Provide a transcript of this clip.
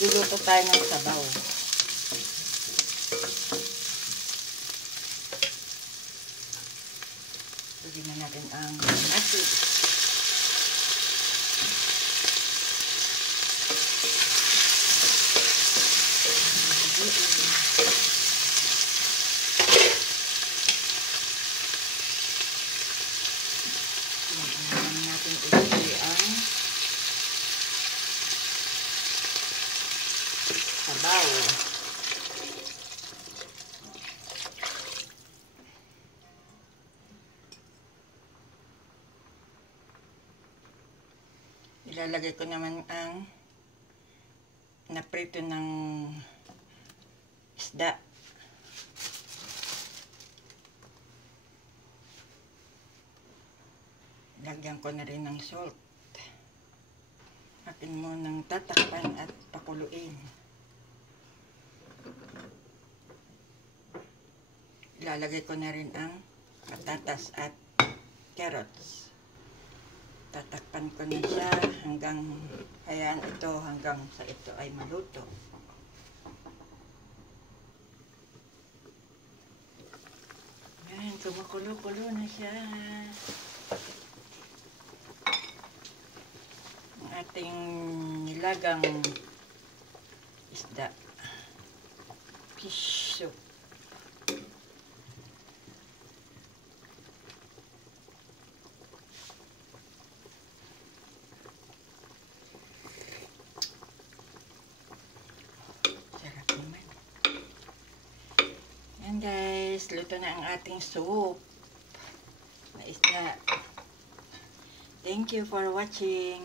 Luluto tayo ng sabaw. Lagyan na natin ang nasi. Lagyan natin ilagay ang sabaw. Ilalagay ko naman ang naprito ng isda. Lagyan ko na rin ng salt. Akin mo nang tatakpan at pakuluin. Ilalagay ko na rin ang patatas at carrots. Tatakpan ko na siya hanggang, ayan, hanggang sa ito ay maluto. Ayan, kumukulo-kulo na siya. Ang ating nilagang isda. Fish soup. Guys, luto na ang ating soup na isda. Thank you for watching.